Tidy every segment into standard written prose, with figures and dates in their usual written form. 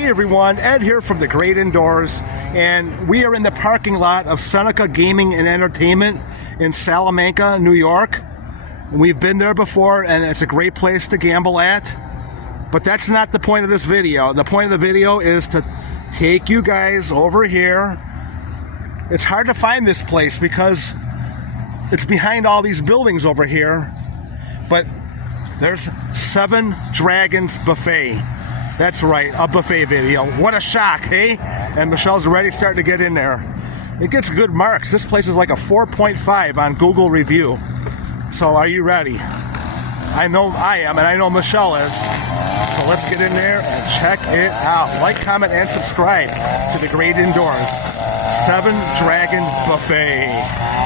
Hey everyone, Ed here from the Great Indoors, and we are in the parking lot of Seneca Gaming and Entertainment in Salamanca, New York. And we've been there before, and it's a great place to gamble at. But that's not the point of this video. The point of the video is to take you guys over here. It's hard to find this place because it's behind all these buildings over here. But there's Seven Dragons Buffet. That's right, a buffet video. What a shock, hey? And Michelle's already starting to get in there. It gets good marks. This place is like a 4.5 on Google review. So are you ready? I know I am, and I know Michelle is. So let's get in there and check it out. Like, comment, and subscribe to the Great Indoors. Seven Dragon Buffet.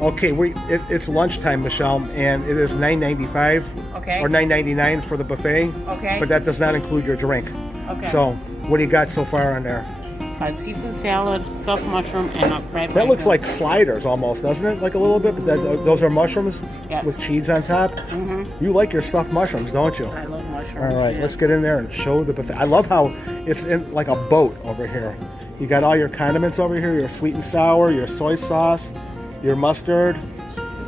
Okay, it's lunchtime, Michelle, and it is $9.95 or $9.99 for the buffet. Okay. But that does not include your drink. Okay. So, what do you got so far on there? A seafood salad, stuffed mushroom, and a crab. That looks like sliders almost, doesn't it? Like a little bit, but those are mushrooms? Yes. With cheese on top? Mm-hmm. You like your stuffed mushrooms, don't you? I love mushrooms. All right, yes. Let's get in there and show the buffet. I love how it's in like a boat over here. You got all your condiments over here, your sweet and sour, your soy sauce, your mustard.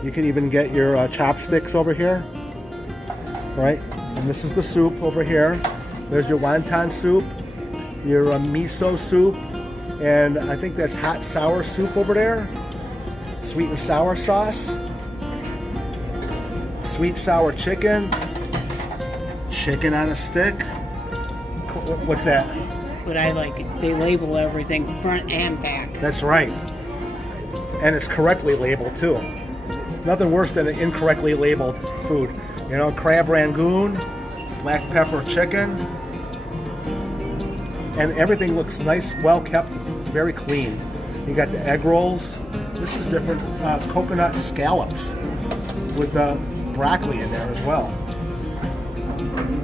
You can even get your chopsticks over here, right? And this is the soup over here. There's your wonton soup, your miso soup, and I think that's hot sour soup over there. Sweet and sour sauce, sweet sour chicken, chicken on a stick. What's that? But I like it. They label everything front and back. That's right. And it's correctly labeled too. Nothing worse than an incorrectly labeled food. You know, crab rangoon, black pepper chicken, and everything looks nice, well kept, very clean. You got the egg rolls. This is different. Coconut scallops with broccoli in there as well.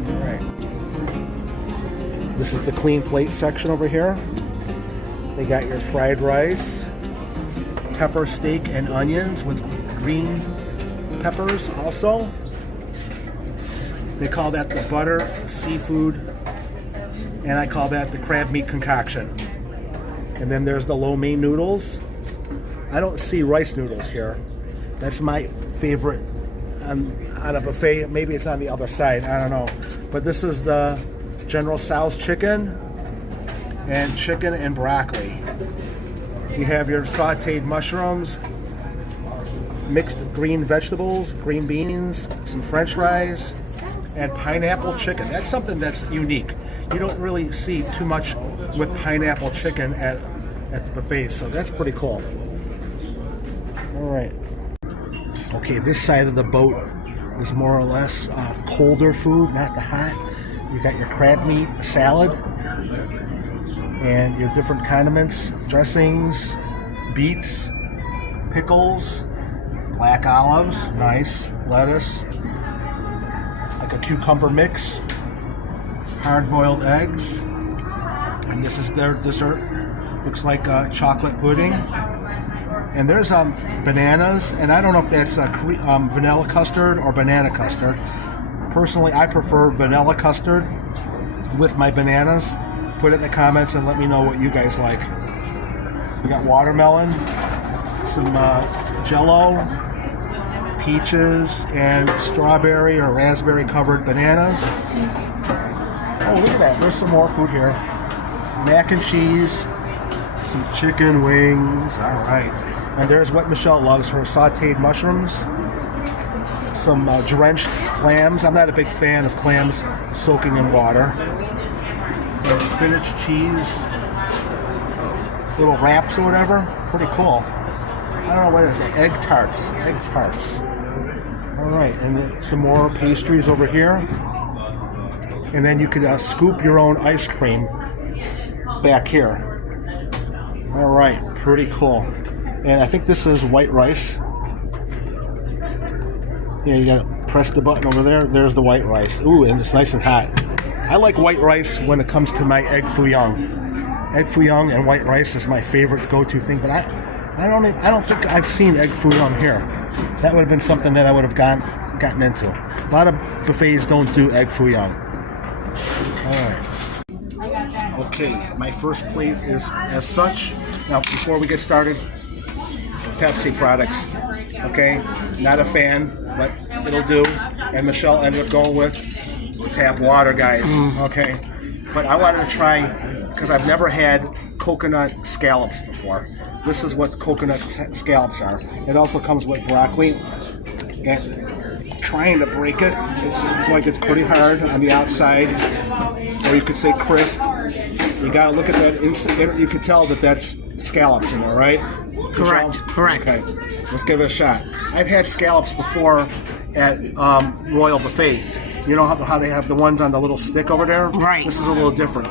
All right. This is the clean plate section over here. They got your fried rice, pepper steak and onions with green peppers also. They call that the butter seafood, and I call that the crab meat concoction. And then there's the lo mein noodles. I don't see rice noodles here. That's my favorite on a buffet. Maybe it's on the other side, I don't know. But this is the General Tso's chicken and broccoli. You have your sauteed mushrooms, mixed green vegetables, green beans, some french fries, and pineapple chicken. That's something that's unique. You don't really see too much with pineapple chicken at the buffet, so that's pretty cool. All right. Okay, this side of the boat is more or less colder food, not the hot. You got your crab meat salad and your different condiments, dressings, beets, pickles, black olives, nice, lettuce, like a cucumber mix, hard-boiled eggs, and this is their dessert. Looks like chocolate pudding. And there's bananas, and I don't know if that's vanilla custard or banana custard. Personally, I prefer vanilla custard with my bananas. Put it in the comments and let me know what you guys like. We got watermelon, some Jell-O, peaches, and strawberry or raspberry covered bananas. Oh, look at that. There's some more food here. Mac and cheese, some chicken wings. All right. And there's what Michelle loves, her sauteed mushrooms, some drenched clams. I'm not a big fan of clams soaking in water. And spinach cheese, little wraps or whatever. Pretty cool. I don't know what it is. Egg tarts. Egg tarts. All right, and then some more pastries over here. And then you could scoop your own ice cream back here. All right, pretty cool. And I think this is white rice. Yeah, you gotta press the button over there. There's the white rice. Ooh, and it's nice and hot. I like white rice when it comes to my egg foo young. egg foo young and white rice is my favorite go-to thing. But I don't think I've seen egg foo young here. That would have been something that I would have gotten into. A lot of buffets don't do egg foo young. All right. Okay, my first plate is as such. Now, before we get started, Pepsi products. Okay, not a fan, but it'll do. And Michelle ended up going with tap water, guys. Okay, but I wanted to try, because I've never had coconut scallops before. This is what coconut scallops are. It also comes with broccoli, and trying to break it, it seems like it's pretty hard on the outside, or you could say crisp. You got to look at that. You could tell that that's scallops in there, right? Correct. Michelle? Correct. Okay, let's give it a shot. I've had scallops before at Royal Buffet. You know how they have the ones on the little stick over there? Right. This is a little different.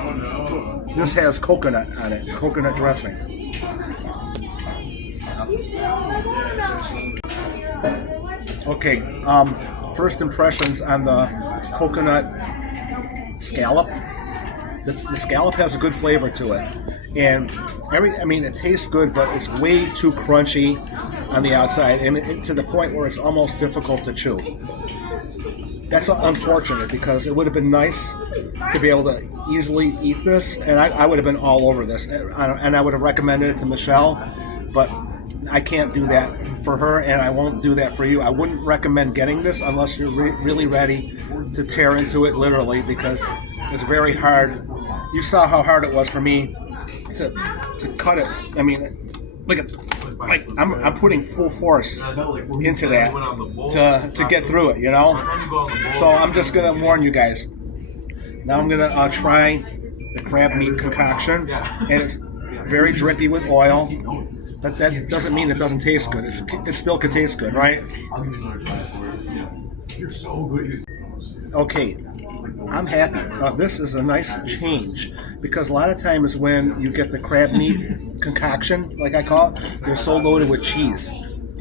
This has coconut on it, coconut dressing. Okay, first impressions on the coconut scallop. The scallop has a good flavor to it, and it tastes good, but it's way too crunchy on the outside, and to the point where it's almost difficult to chew. That's unfortunate, because it would have been nice to be able to easily eat this, and I would have been all over this, and I would have recommended it to Michelle, but I can't do that for her, and I won't do that for you. I wouldn't recommend getting this unless you're really ready to tear into it literally, because it's very hard. You saw how hard it was for me to cut it. I mean, like I'm putting full force into that to get through it, you know? So I'm just going to warn you guys. Now I'm going to try the crab meat concoction, and it's very drippy with oil. But that doesn't mean it doesn't taste good. It still could taste good, right? Okay, I'm happy. This is a nice change, because a lot of times when you get the crab meat concoction, like I call it, they're so loaded with cheese.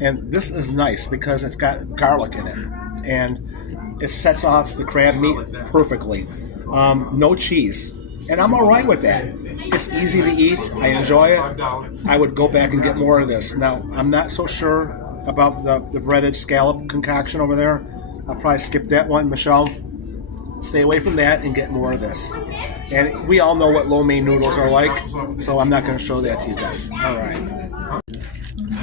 And this is nice because it's got garlic in it, and it sets off the crab meat perfectly. No cheese. And I'm all right with that. It's easy to eat. I enjoy it. I would go back and get more of this. Now, I'm not so sure about the breaded scallop concoction over there. I'll probably skip that one. Michelle, stay away from that and get more of this. And we all know what lo mein noodles are like, so I'm not going to show that to you guys. All right.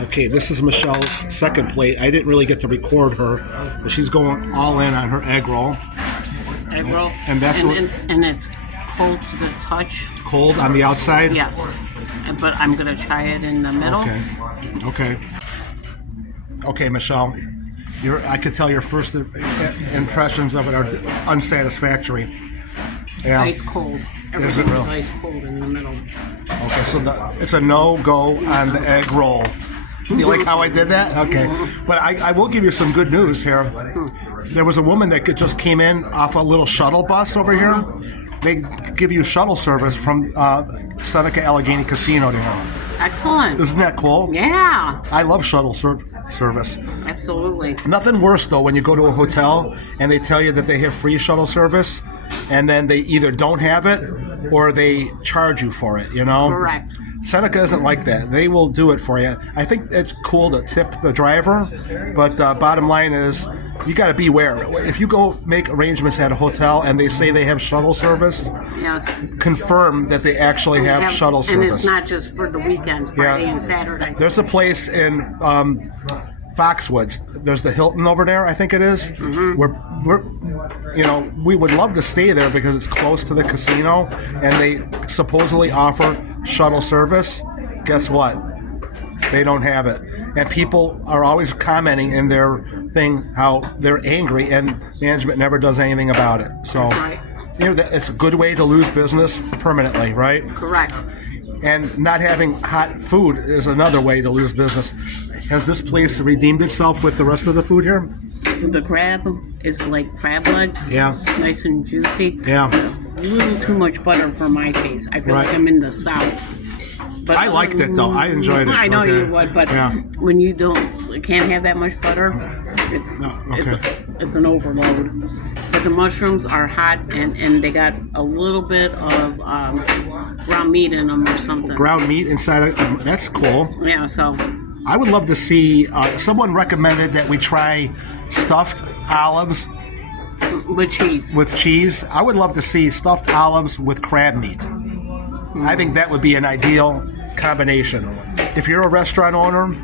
Okay, this is Michelle's second plate. I didn't really get to record her, but she's going all in on her egg roll. Egg roll. And it's cold to the touch. Cold on the outside? Yes. But I'm going to try it in the middle. Okay, Michelle. I could tell your first impressions of it are unsatisfactory. Yeah. Ice cold. Everything was ice cold in the middle. Okay, so it's a no-go on the egg roll. You like how I did that? Okay. But I will give you some good news here. There was a woman that just came in off a little shuttle bus over here. They give you shuttle service from Seneca Allegheny Casino to here. Excellent. Isn't that cool? Yeah. I love shuttle service. Absolutely. Nothing worse, though, when you go to a hotel and they tell you that they have free shuttle service, and then they either don't have it or they charge you for it, you know? Correct. Seneca isn't like that. They will do it for you. I think it's cool to tip the driver, but bottom line is you got to beware. If you go make arrangements at a hotel and they say they have shuttle service, yes, confirm that they actually have shuttle service. And it's not just for the weekends, Friday and Saturday. There's a place in Foxwoods. There's the Hilton over there, I think it is. We would love to stay there because it's close to the casino, and they supposedly offer shuttle service. Guess what? They don't have it. And people are always commenting in their thing how they're angry, and management never does anything about it. So, it's a good way to lose business permanently, right? Correct. And not having hot food is another way to lose business. Has this place redeemed itself with the rest of the food here? The crab is like crab legs. Yeah. Nice and juicy. Yeah. A little too much butter for my taste. I feel like I'm in the South. But I liked it, though. I enjoyed it. I know you would, but when you can't have that much butter, it's it's an overload. But the mushrooms are hot, and they got a little bit of ground meat in them or something. Ground meat inside of that's cool. Yeah, so I would love to see. Someone recommended that we try stuffed olives with cheese. With cheese, I would love to see stuffed olives with crab meat. I think that would be an ideal combination. If you're a restaurant owner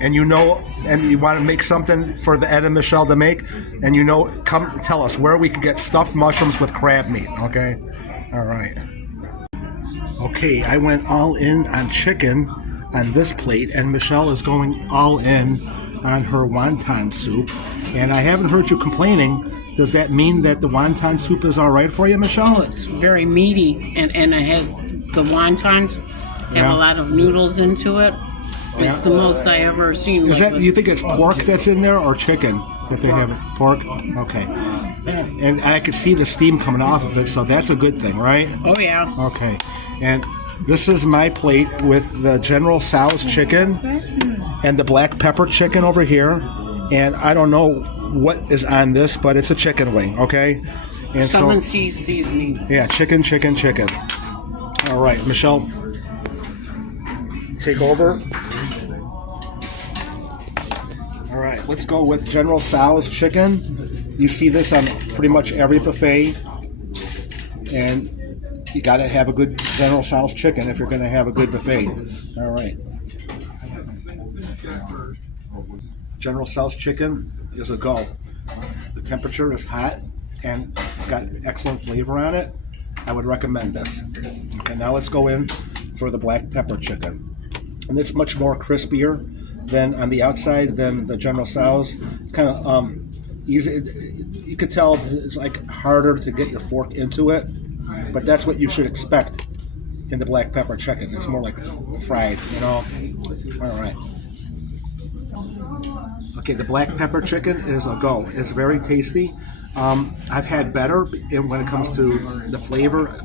and you know and you want to make something for the Ed and Michelle to make, and you know, come tell us where we can get stuffed mushrooms with crab meat. Okay, all right. Okay, I went all in on chicken on this plate, and Michelle is going all in on her wonton soup. And I haven't heard you complaining. Does that mean that the wonton soup is all right for you, Michelle? Oh, it's very meaty, and it has the wontons have a lot of noodles into it. It's the most I ever seen. Is that, you think it's pork that's in there or chicken that they have? Pork? Okay. And I could see the steam coming off of it, so that's a good thing, right? Oh, yeah. Okay. And this is my plate with the General Tso's chicken and the black pepper chicken over here. And I don't know what is on this, but it's a chicken wing, okay? And Southern seasoning. Yeah, chicken. All right, Michelle, take over. All right, let's go with General Tso's chicken. You see this on pretty much every buffet, and you got to have a good General Tso's chicken if you're going to have a good buffet. All right. General Tso's chicken is a go. The temperature is hot, and it's got excellent flavor on it. I would recommend this. Okay, now let's go in for the black pepper chicken. And it's much more crispier than on the outside than the General Tso's. Kind of easy. You could tell it's like harder to get your fork into it, but that's what you should expect in the black pepper chicken. It's more like fried, you know. All right. Okay, the black pepper chicken is a go. It's very tasty. I've had better when it comes to the flavor.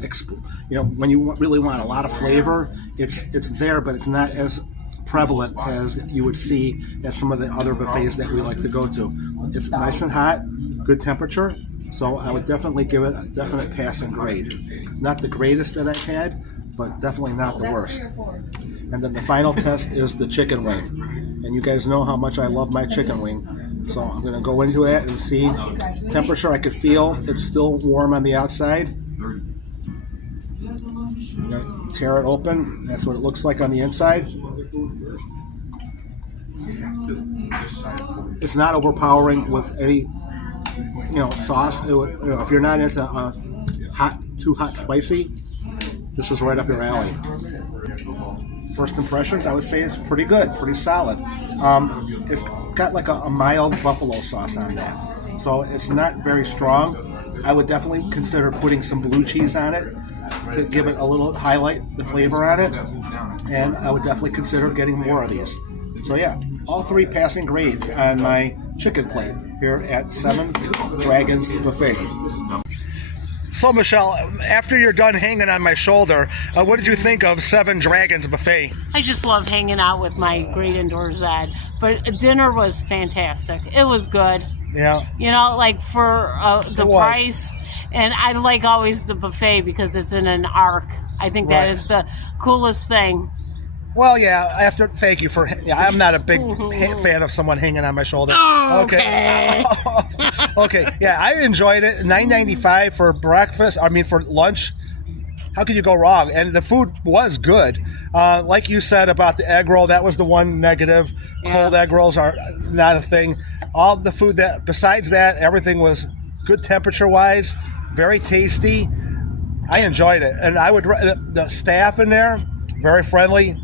You know, when you really want a lot of flavor, it's there, but it's not as prevalent as you would see at some of the other buffets that we like to go to. It's nice and hot, good temperature, so I would definitely give it a definite passing grade. Not the greatest that I've had, but definitely not the worst. And then the final test is the chicken wing. And you guys know how much I love my chicken wing. So I'm going to go into it and see temperature. I could feel it's still warm on the outside. I'm going to tear it open. That's what it looks like on the inside. It's not overpowering with any, sauce. If you're not into too hot, spicy, this is right up your alley. First impressions, I would say it's pretty good, pretty solid. It's got like a mild buffalo sauce on that, so it's not very strong. I would definitely consider putting some blue cheese on it to give it a little highlight, the flavor on it, and I would definitely consider getting more of these. So yeah, all three passing grades on my chicken plate here at Seven Dragons Buffet. So Michelle, after you're done hanging on my shoulder, what did you think of Seven Dragons Buffet? I just love hanging out with my great indoors dad. But dinner was fantastic. It was good. Yeah. Like for the price. And I like always the buffet because it's in an arc. I think that is the coolest thing. Well, yeah, thank you for, I'm not a big fan of someone hanging on my shoulder. Oh, okay. Okay, yeah, I enjoyed it. $9.95 for breakfast, for lunch. How could you go wrong? And the food was good. Like you said about the egg roll, that was the one negative. Yeah. Cold egg rolls are not a thing. All the food besides that, everything was good temperature-wise, very tasty. I enjoyed it. And the staff in there, very friendly.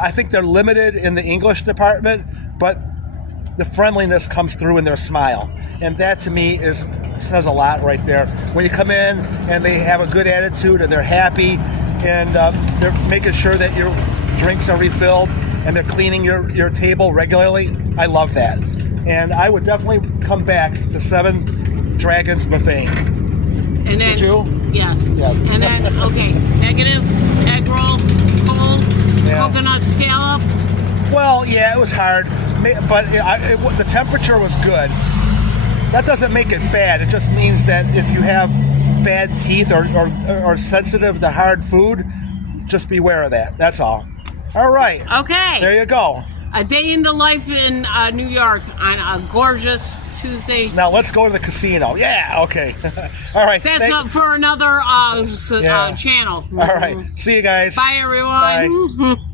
I think they're limited in the English department, but the friendliness comes through in their smile. And that to me says a lot right there. When you come in and they have a good attitude and they're happy and they're making sure that your drinks are refilled and they're cleaning your table regularly, I love that. And I would definitely come back to Seven Dragons Buffet. And then, would you? Yes. And then, okay, negative, egg roll, cold. Yeah. Coconut scallop? Well, yeah, it was hard, but the temperature was good. that doesn't make it bad. It just means that if you have bad teeth or sensitive to hard food, just beware of that. That's all. All right. Okay. There you go. A day in the life in New York on a gorgeous Tuesday. Now let's go to the casino. Yeah, okay. All right. That's up for another channel. All right. See you guys. Bye, everyone. Bye.